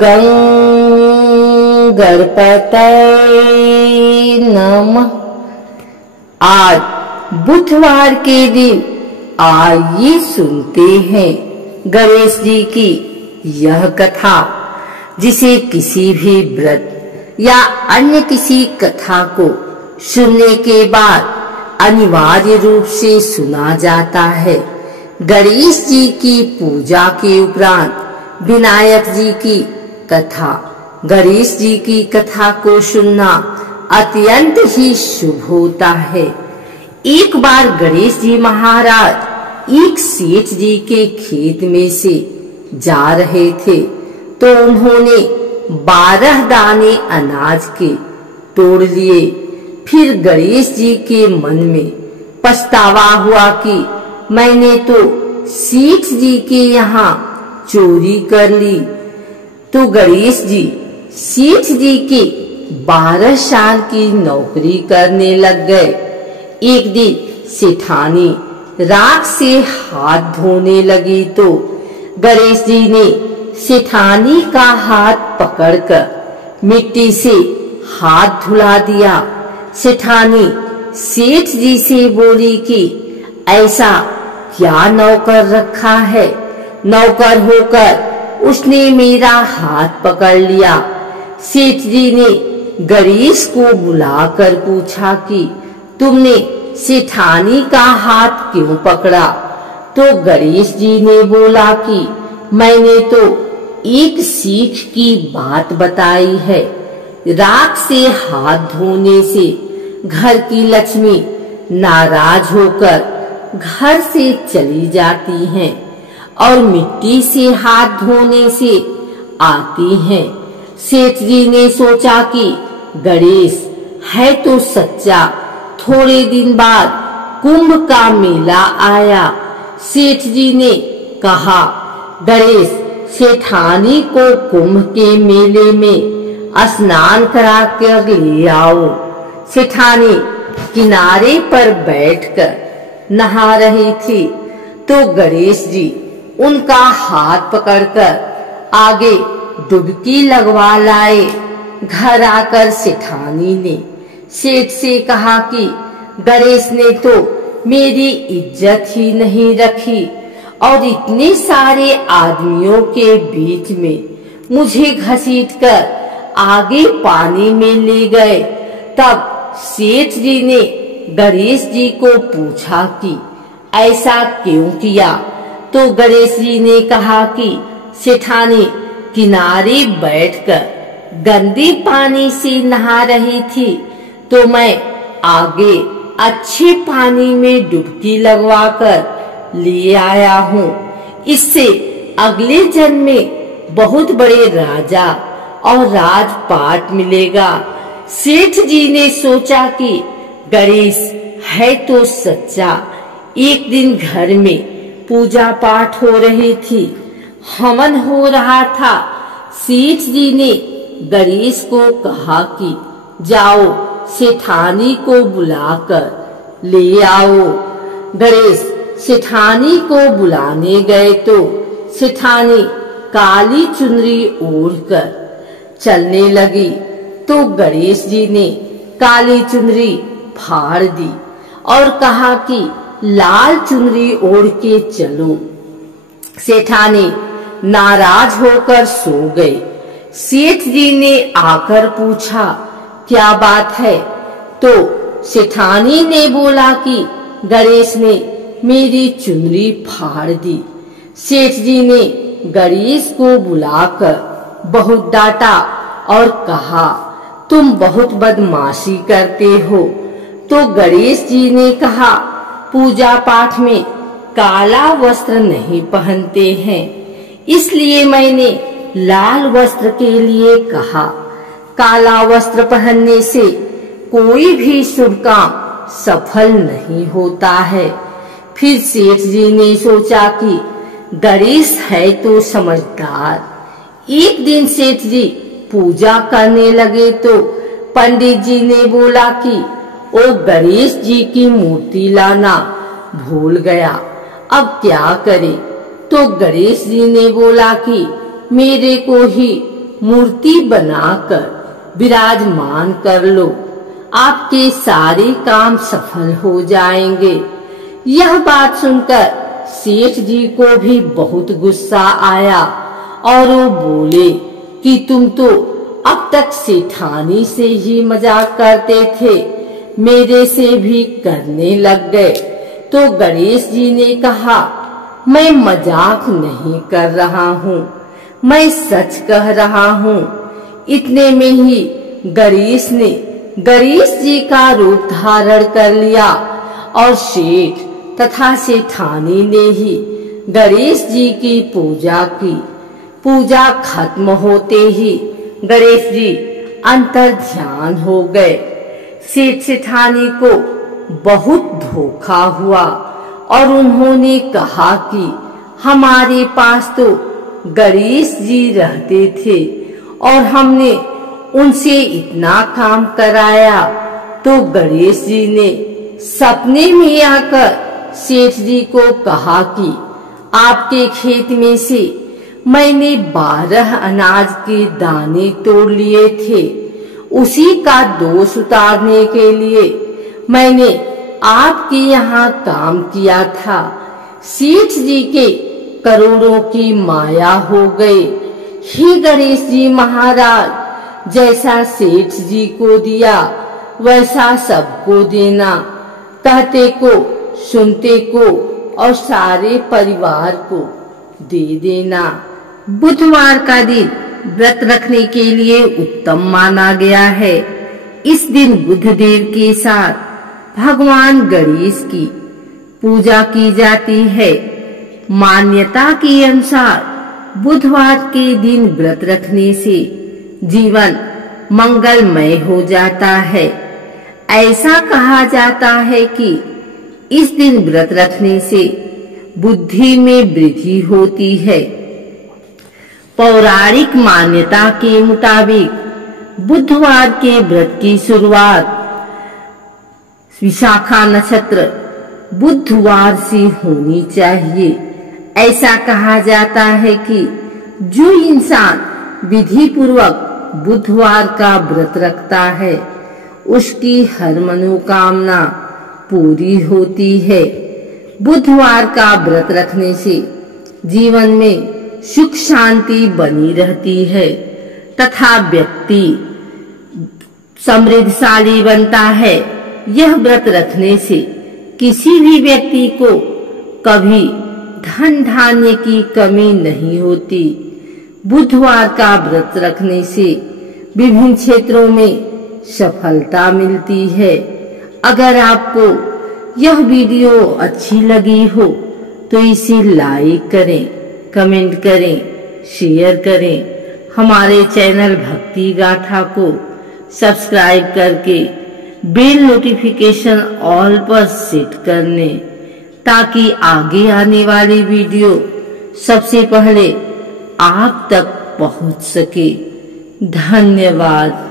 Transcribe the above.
गं गणपतये नमः। आज बुधवार के दिन आइए सुनते हैं गणेश जी की यह कथा, जिसे किसी भी व्रत या अन्य किसी कथा को सुनने के बाद अनिवार्य रूप से सुना जाता है। गणेश जी की पूजा के उपरांत विनायक जी की कथा, गणेश जी की कथा को सुनना अत्यंत ही शुभ होता है। एक बार गणेश जी महाराज एक सेठ जी के खेत में से जा रहे थे, तो उन्होंने 12 दाने अनाज के तोड़ लिए। फिर गणेश जी के मन में पछतावा हुआ कि मैंने तो सेठ जी के यहाँ चोरी कर ली। तो गणेश जी सेठ जी के 12 साल की नौकरी करने लग गए। एक दिन सेठानी राख से हाथ धोने लगी, तो गणेश जी ने सेठानी का हाथ पकड़कर मिट्टी से हाथ धुला दिया। सेठानी सेठ जी से बोली कि ऐसा क्या नौकर रखा है, नौकर होकर उसने मेरा हाथ पकड़ लिया। सेठ जी ने गणेश को बुलाकर पूछा कि तुमने सेठानी का हाथ क्यों पकड़ा? तो गणेश जी ने बोला कि मैंने तो एक सीख की बात बताई है। राख से हाथ धोने से घर की लक्ष्मी नाराज होकर घर से चली जाती हैं और मिट्टी से हाथ धोने से आती हैं। सेठ जी ने सोचा कि गणेश है तो सच्चा। थोड़े दिन बाद कुंभ का मेला आया। सेठ जी ने कहा, गणेश सेठानी को कुंभ के मेले में स्नान करा कर ले आओ। सेठानी किनारे पर बैठकर नहा रही थी, तो गणेश जी उनका हाथ पकड़कर आगे डुबकी लगवा लाए। घर आकर सेठानी ने सेठ से कहा कि गणेश ने तो मेरी इज्जत ही नहीं रखी और इतने सारे आदमियों के बीच में मुझे घसीटकर आगे पानी में ले गए। तब सेठ जी ने गणेश जी को पूछा कि ऐसा क्यों किया? तो गणेश जी ने कहा कि सेठानी किनारे बैठकर गंदे पानी से नहा रही थी, तो मैं आगे अच्छे पानी में डुबकी लगवाकर ले आया हूँ। इससे अगले जन्म में बहुत बड़े राजा और राजपाट मिलेगा। सेठ जी ने सोचा कि गणेश है तो सच्चा। एक दिन घर में पूजा पाठ हो रही थी, हवन हो रहा था। सेठ जी ने गणेश को कहा कि जाओ सेठानी को बुलाकर ले आओ। गणेश सेठानी को बुलाने गए, तो सेठानी काली चुनरी ओढ़कर चलने लगी। तो गणेश जी ने काली चुनरी फाड़ दी और कहा कि लाल चुनरी ओढ़ के चलो। सेठानी नाराज होकर सो गए। सेठ जी ने आकर पूछा, क्या बात है? तो सेठानी ने बोला कि गणेश ने मेरी चुनरी फाड़ दी। सेठ जी ने गणेश को बुलाकर बहुत डांटा और कहा, तुम बहुत बदमाशी करते हो। तो गणेश जी ने कहा, पूजा पाठ में काला वस्त्र नहीं पहनते हैं, इसलिए मैंने लाल वस्त्र के लिए कहा। काला वस्त्र पहनने से कोई भी शुभ काम सफल नहीं होता है। फिर सेठ जी ने सोचा कि गणेश है तो समझदार। एक दिन सेठ जी पूजा करने लगे, तो पंडित जी ने बोला कि ओ गणेश जी की मूर्ति लाना भूल गया, अब क्या करे? तो गणेश जी ने बोला कि मेरे को ही मूर्ति बनाकर विराजमान कर लो, आपके सारे काम सफल हो जाएंगे। यह बात सुनकर सेठ जी को भी बहुत गुस्सा आया और वो बोले कि तुम तो अब तक सेठानी से ही मजाक करते थे, मेरे से भी करने लग गए। तो गणेश जी ने कहा, मैं मजाक नहीं कर रहा हूँ, मैं सच कह रहा हूँ। इतने में ही गणेश ने गणेश जी का रूप धारण कर लिया और सेठ तथा सेठानी ने ही गणेश जी की पूजा की। पूजा खत्म होते ही गणेश जी अंतर ध्यान हो गए। सेठ सेठानी को बहुत धोखा हुआ और उन्होंने कहा कि हमारे पास तो गणेश जी रहते थे और हमने उनसे इतना काम कराया। तो गणेश जी ने सपने में आकर सेठ जी को कहा कि आपके खेत में से मैंने 12 अनाज के दाने तोड़ लिए थे, उसी का दोष उतारने के लिए मैंने आपके यहाँ काम किया था। सेठ जी के करोड़ों की माया हो गई। हे गणेश जी महाराज, जैसा सेठ जी को दिया वैसा सबको देना, कहते को सुनते को और सारे परिवार को दे देना। बुधवार का दिन व्रत रखने के लिए उत्तम माना गया है। इस दिन बुधदेव के साथ भगवान गणेश की पूजा की जाती है। मान्यता के अनुसार बुधवार के दिन व्रत रखने से जीवन मंगलमय हो जाता है। ऐसा कहा जाता है कि इस दिन व्रत रखने से बुद्धि में वृद्धि होती है। पौराणिक मान्यता के मुताबिक बुधवार के व्रत की शुरुआत विशाखा नक्षत्र बुधवार से होनी चाहिए। ऐसा कहा जाता है कि जो इंसान विधि पूर्वक बुधवार का व्रत रखता है उसकी हर मनोकामना पूरी होती है। बुधवार का व्रत रखने से जीवन में सुख शांति बनी रहती है तथा व्यक्ति समृद्धशाली बनता है। यह व्रत रखने से किसी भी व्यक्ति को कभी धन धान्य की कमी नहीं होती। बुधवार का व्रत रखने से विभिन्न क्षेत्रों में सफलता मिलती है। अगर आपको यह वीडियो अच्छी लगी हो तो इसे लाइक करें, कमेंट करें, शेयर करें। हमारे चैनल भक्ति गाथा को सब्सक्राइब करके बेल नोटिफिकेशन ऑल पर सेट कर लें ताकि आगे आने वाली वीडियो सबसे पहले आप तक पहुंच सके। धन्यवाद।